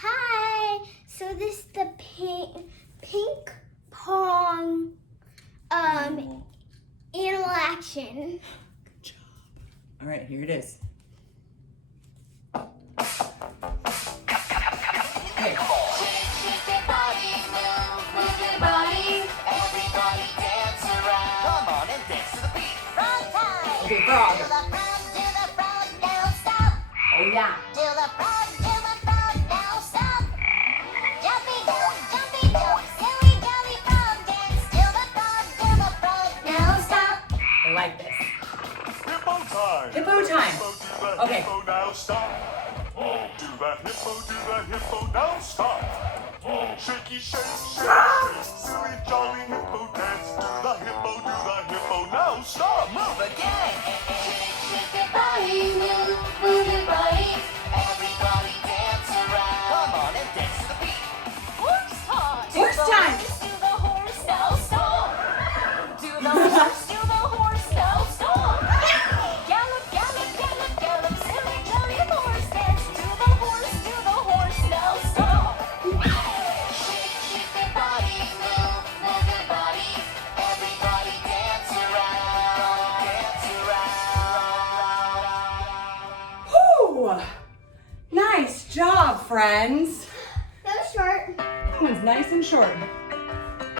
Hi. So this is the pink pong animal action. Good job. All right, here it is. Okay. Shake your body, move your body. Everybody dance around. Come on and dance to the beat. Frog time. Okay, frog. Do the frog, now stop. Oh yeah. Do the frog, now stop. Jumpy jump, silly jolly frog dance. Do the frog, now stop. I like this. Hippo time! Hippo time. Hippo, do the Okay. hippo, now stop. Do the hippo, now stop. Shaky, shake, shake, shake. Silly, jolly hippo dance. Do the hippo, now stop. Move again. Shake your body, move your body. Everybody dance around. Come on and dance to the beat. Horse time. Horse time. Do the horse, now stop. Do the horse, now stop. Gallop, gallop, gallop, gallop. Silly, jolly horse dance. Do the horse, now stop. Shake your body, move your body. Everybody dance around, dance around. Whew. Nice job, friends. That was short. That one's nice and short.